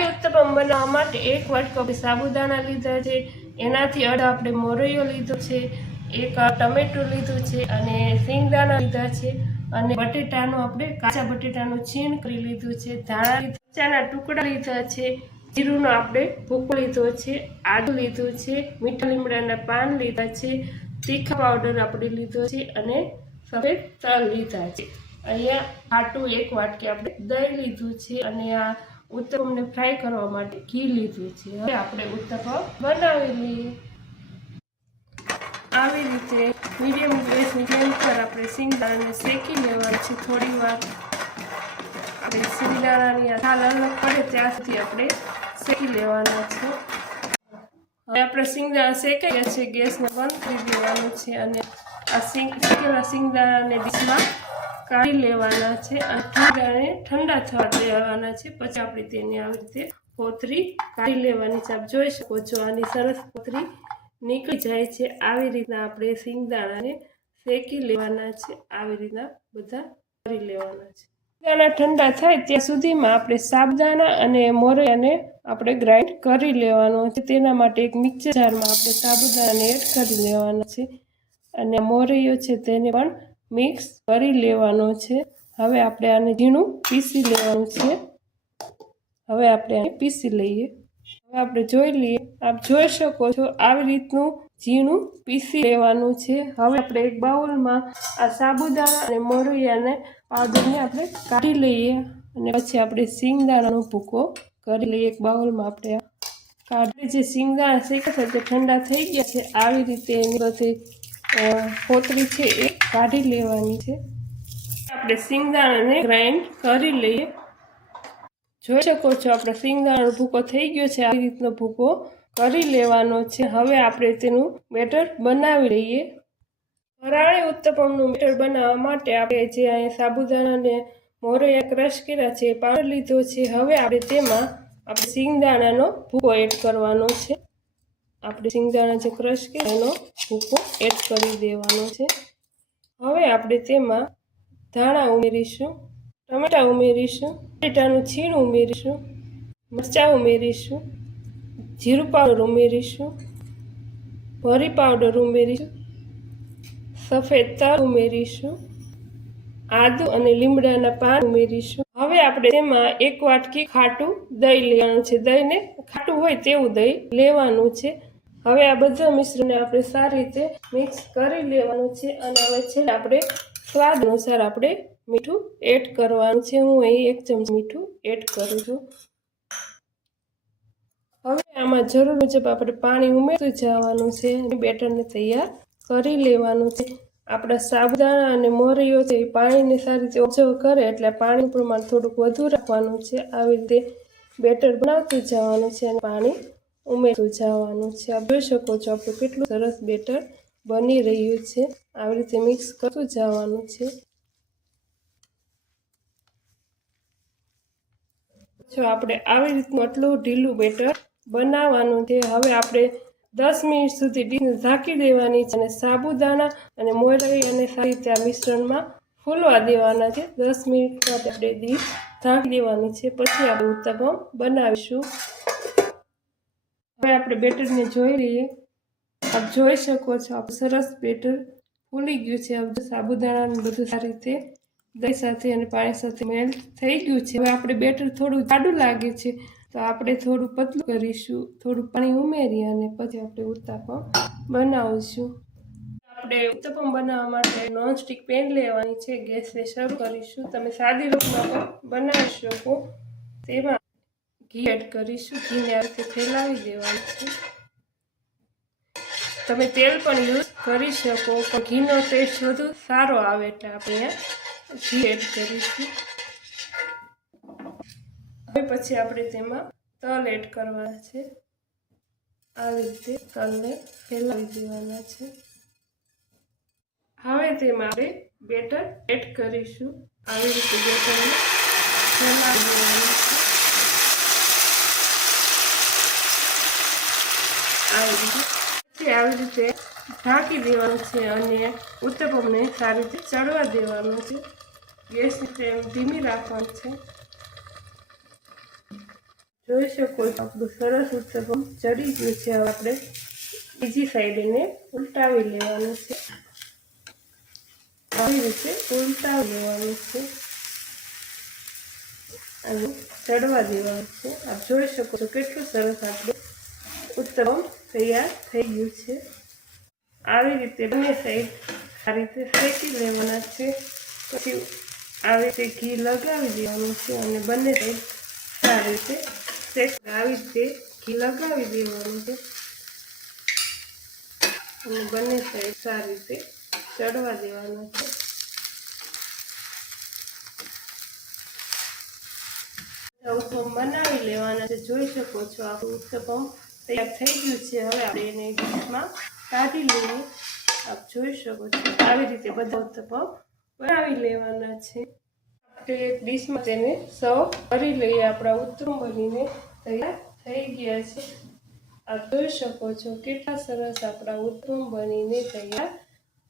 ઉત્તપમ બનાવવા માટે એક વાટકો સાબુદાણા લીધા છે. એનાથી અડધો આપણે મોરૈયો લીધો છે. એક ટમેટું લીધું છે અને સિંગદાણા લીધા છે. અને બટેટાનું આપણે કાચા બટેટાનું છીણ કરી લીધું છે. ધાણા લીધાના ટુકડા લીધા છે. જીરુંનો આપણે ભૂકો લીધો છે. આદુ લીધું છે. મીઠા લીમડાના પાન લીધા છે. તીખા પાવડર આપણે લીધો છે અને સફેદ તલ લીધા છે. અહીંયા ખાટું એક વાટકી આપણે દહીં લીધું છે અને આ ઉત્તપમને ફ્રાય કરવા માટે ઘી લીધું છે. હવે આપણે ઉત્તપમ બનાવી લઈએ. આવી રીતે મીડિયમ ગેસની ફ્લેમ પર આપણે સિંગદાણાને શેકી લેવા છે થોડી વાર. આપણે સિંગદાણાની થાલ અલગ પડે ત્યાં સુધી આપણે શેકી લેવાના છે. હવે આપણે સિંગદાણા શેકાઈ ગયા છે, ગેસને બંધ કરી દેવાનું છે અને આ સિંગ, શેકેલા સિંગદાણાને ડીશમાં કાઢી લેવાના છે. અને ઠંડાને ઠંડા થવા દેવાના છે. પછી આપણે તેને આવી રીતે પોતરી કાઢી લેવાની છે. આપ જોઈ શકો છો આની સરસ પોતરી નીકળી જાય છે. આવી રીતના આપણે સિંગદાણાને શેકી લેવાના છે. આવી રીતના બધા કરી લેવાના છે. દાણા ઠંડા થાય ત્યાં સુધીમાં આપણે સાબદાણા અને મોરૈયાને આપણે ગ્રાઇન્ડ કરી લેવાનો છે. તેના માટે એક મિક્સર જારમાં આપણે સાબુદાણાને એડ કરી લેવાના છે. અને મોરૈયો છે તેને પણ મિક્સ કરી લેવાનો છે. હવે આપણે આને ઝીણું પીસી લેવાનું છે. હવે આપણે આને પીસી લઈએ. હવે આપણે જોઈ લઈએ. આપ જોઈ શકો છો આવી રીતનું ઝીણું પીસી લેવાનું છે. હવે આપણે એક બાઉલમાં આ સાબુદાણા અને મરૈયાને પાવડરને આપણે કાઢી લઈએ અને પછી આપણે સિંગદાણાનો ભૂકો કરી લઈએ. એક બાઉલમાં આપણે કાઢી જે સિંગદાણા શેકાશે તે ઠંડા થઈ ગયા છે. આવી રીતે એની બધી અ, પોતરી છે એ કાઢી લેવાની છે. આપણે સિંગદાણાને ગ્રાઇન્ડ કરી લઈએ. જોઈ શકો છો આપણે સિંગદાણાનો ભૂકો થઈ ગયો છે. આવી રીતનો ભૂકો કરી લેવાનો છે. હવે આપણે તેનું બેટર બનાવી લઈએ. વરાળી ઉત્તપમનું બેટર બનાવવા માટે આપણે જે અહીંયા સાબુદાણાને મોરૈયા ક્રશ કર્યા છે એ પાવડર લીધો છે. હવે આપણે તેમાં આપણે સિંગદાણાનો ભૂકો એડ કરવાનો છે. આપણે સિંગદાણા જે ક્રશ કર્યા એનો ભૂકો એડ કરી દેવાનો છે. હવે આપણે તેમાં ધાણા ઉમેરીશું, ટમેટાં ઉમેરીશું બટેટાનું છીણ ઉમેરીશું, મરચાં ઉમેરીશું, જીરું પાવડર ઉમેરીશું, ભરી પાવડર ઉમેરીશું, સફેદ તલ ઉમેરીશું, આદુ અને લીમડાના પાન ઉમેરીશું. હવે આપણે તેમાં એક વાટકી ખાટું દહીં લેવાનું છે. દહીંને ખાટું હોય તેવું દહીં લેવાનું છે. હવે આ બધા મિશ્રણને આપણે સારી રીતે મિક્સ કરી લેવાનું છે અને હવે છે આપણે સ્વાદ અનુસાર આપણે મીઠું એડ કરવાનું છે. હું અહીં એક ચમચી મીઠું એડ કરું છું. હવે આમાં જરૂર મુજબ આપણે પાણી ઉમેરતું જવાનું છે બેટરને તૈયાર કરી લેવાનું છે. આપણા સાબુદાણા અને મોરીઓ છે એ પાણીને સારી રીતે ઓછો કરે એટલે પાણીનું પ્રમાણ થોડુંક વધુ રાખવાનું છે. આવી રીતે બેટર બનાવતું જવાનું છે અને પાણી ઉમેરતું જવાનું છે. આપ જોઈ શકો છો આપણું કેટલું સરસ બેટર બની રહ્યું છે. આવી રીતે મિક્સ કરતું જવાનું છે. જો આપણે આવી રીતનું આટલું ઢીલું બેટર બનાવવાનું છે, હવે આપણે દસ મિનિટ સુધી ડીશને ઢાંકી દેવાની છે અને સાબુદાણા અને મોરઈ અને સારી રીતે આ મિશ્રણમાં ફૂલવા દેવાના છે. દસ મિનિટ માટે આપણે ડીશ ઢાંકી દેવાની છે. પછી આપણે ઉત્તપમ બનાવીશું. હવે આપણે બેટરને જોઈ લઈએ. આપ જોઈ શકો છો, આપ સરસ બેટર ફૂલી ગયું છે. આ સાબુદાણાનું બધું સારી રીતે દહીં સાથે અને પાણી સાથે મેલ્ટ થઈ ગયું છે. હવે આપણે બેટર થોડું જાડું લાગે છે, તો આપણે થોડું પતલું કરીશું. થોડું પાણી ઉમેરી અને પછી આપણે ઉત્તાપમ બનાવીશું. આપણે ઉત્તપમ બનાવવા માટે નોનસ્ટિક પેન લેવાની છે. ગેસને શરૂ કરીશું. તમે સાદી રોટલા બનાવી શકો. તેમાં ઘી એડ કરીશું. ઘીને આ રીતે ફેલાવી દેવાનું છે. તમે તેલ પણ યુઝ કરી શકો, પણ ઘીનો ટેસ્ટ વધુ સારો આવે એટલે આપણે ઘી એડ કરીશું. હવે પછી આપણે તેમાં તલ એડ કરવાના છે. આવી રીતે તલને ફેલાવી દેવાના છે. હવે તેમાં આપણે બેટર એડ કરીશું. આવી રીતે બેટરને ફેલાવી દેવાનું છે આવી રીતે પછી આવી રીતે ઢાંકી દેવાનું છે અને ઉત્તપમને સારી રીતે ચડવા દેવાનું છે. ગેસની ફ્લેમ ધીમી રાખવાની છે. જોઈ શકો આપણું સરસ ઉત્તપમ ચડી ગયું છે. આપણે બીજી સાઈડને ઉલટાવી લેવાનું છે. આવી રીતે ઉલટાવી લેવાનું છે. અને ચડવા દેવાનું છે. આપ જોઈ શકો છો કેટલું સરસ આપણું ઉત્તમ તૈયાર થઈ ગયું છે. આવી રીતે બંને સાઈડ આ રીતે શેકી લેવાના છે. પછી આવી રીતે ઘી લગાવી દેવાનું છે અને બંને સાઈડ સારી રીતે શેક આવી રીતે ઘી લગાવી દેવાનું છે. અને બંને સાઈડ સારી રીતે ચડવા દેવાના છે. ઉત્તપમ બનાવી લેવાના છે. જોઈ શકો છો આપણું ઉત્તપમ તૈયાર થઈ ગયું છે હવે આપણે એને ડીશમાં કાઢી લઈએ. આપ જોઈ શકો છો. આવી રીતે બધા ઉત્તપમ બનાવી લેવાના છે. આપણે એક ડીશમાં તેને સર્વ કરી લઈએ. આપણા ઉત્તમ બનીને તૈયાર થઈ ગયા છે. આપ જોઈ શકો છો કેટલા સરસ આપણા ઉત્તમ બનીને તૈયાર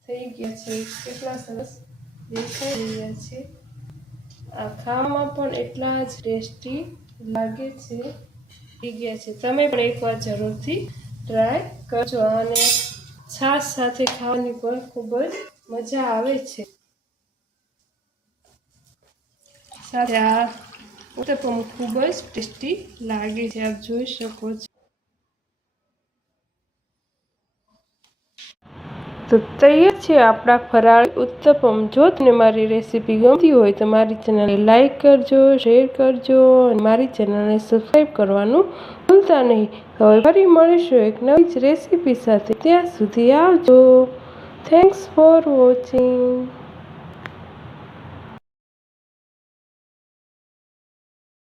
થઈ ગયા છે. કેટલા સરસ દેખાઈ રહ્યા છે. આ ખાવામાં પણ એટલા જ ટેસ્ટી લાગે છે. થઈ ગયા છે. તમે પણ એકવાર જરૂરથી ટ્રાય કરજો. અને છાશ સાથે ખાવાની પણ ખૂબ જ મજા આવે છે. સાથે આ ઉત્તપમ ખૂબ જ ટેસ્ટી લાગે છે. આપ જોઈ શકો છો. તો તૈયાર છે આપણા ફરાળ ઉત્તપમ. જો તમને મારી રેસીપી ગમતી હોય તો મારી ચેનલને લાઇક કરજો, શેર કરજો અને મારી ચેનલને સબસ્ક્રાઈબ કરવાનું ભૂલતા નહીં. હવે ફરી મળીશું એક નવી જ રેસીપી સાથે. ત્યાં સુધી આવજો. Thanks for watching